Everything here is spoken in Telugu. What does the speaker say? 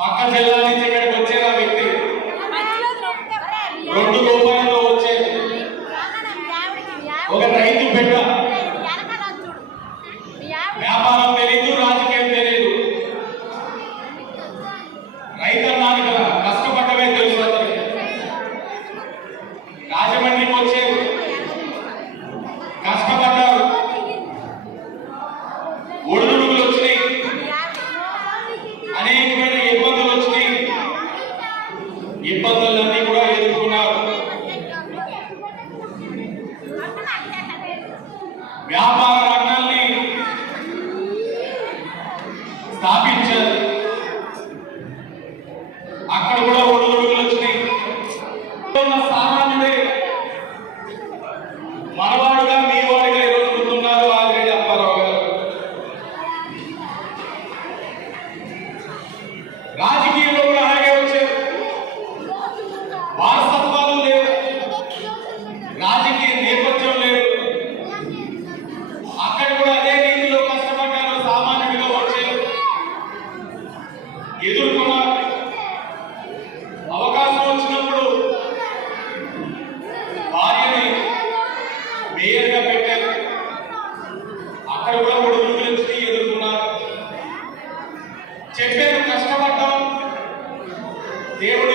పక్క జిల్లా నుంచి ఇక్కడికి వచ్చే ఆ వ్యక్తి 2 రూపాయలతో వచ్చేది ఒక రైతు బిడ్డ. వ్యాపారం తెలియదు, రాజకీయం తెలియదు. రైతన్నాను కదా, కష్టపడ్డమే తెలుసు అతనికి. రాజమండ్రికి వచ్చేది, కష్టపడ్డారు, ఒడిదుడుకులు వచ్చినాయి, అనేకమైన ఇబ్బందులు వచ్చినాయి. ఇబ్బందులన్నీ కూడా ఎదుర్కొన్నారు. వ్యాపార రంగాన్ని స్థాపించారు. అక్కడ కూడా ఒడిదుడుకులు వచ్చినాయి. సామాన్యుడే మనవాడుగా మీ వాడిగా ఈరోజు ముందున్నారు ఆదిరెడ్డి అప్పారావు గారు. రాజకీయంలో కూడా అలాగే వచ్చారు. వారసత్వాలు లేవు, రాజకీయ నేపథ్యం లేదు. అక్కడ కూడా అదే రీతిలో కష్టపడ్డారు, సామాన్యుడిగా వచ్చారు, ఎదుర్కొన్నారు. అవకాశం వచ్చినప్పుడు భార్యని మేయర్గా పెట్టారు. అక్కడ కూడా ఒడిదుడుకులు వచ్చి ఎదుర్కొన్నారు. చెప్పారు, కష్టపడ్డాం, దేవుడి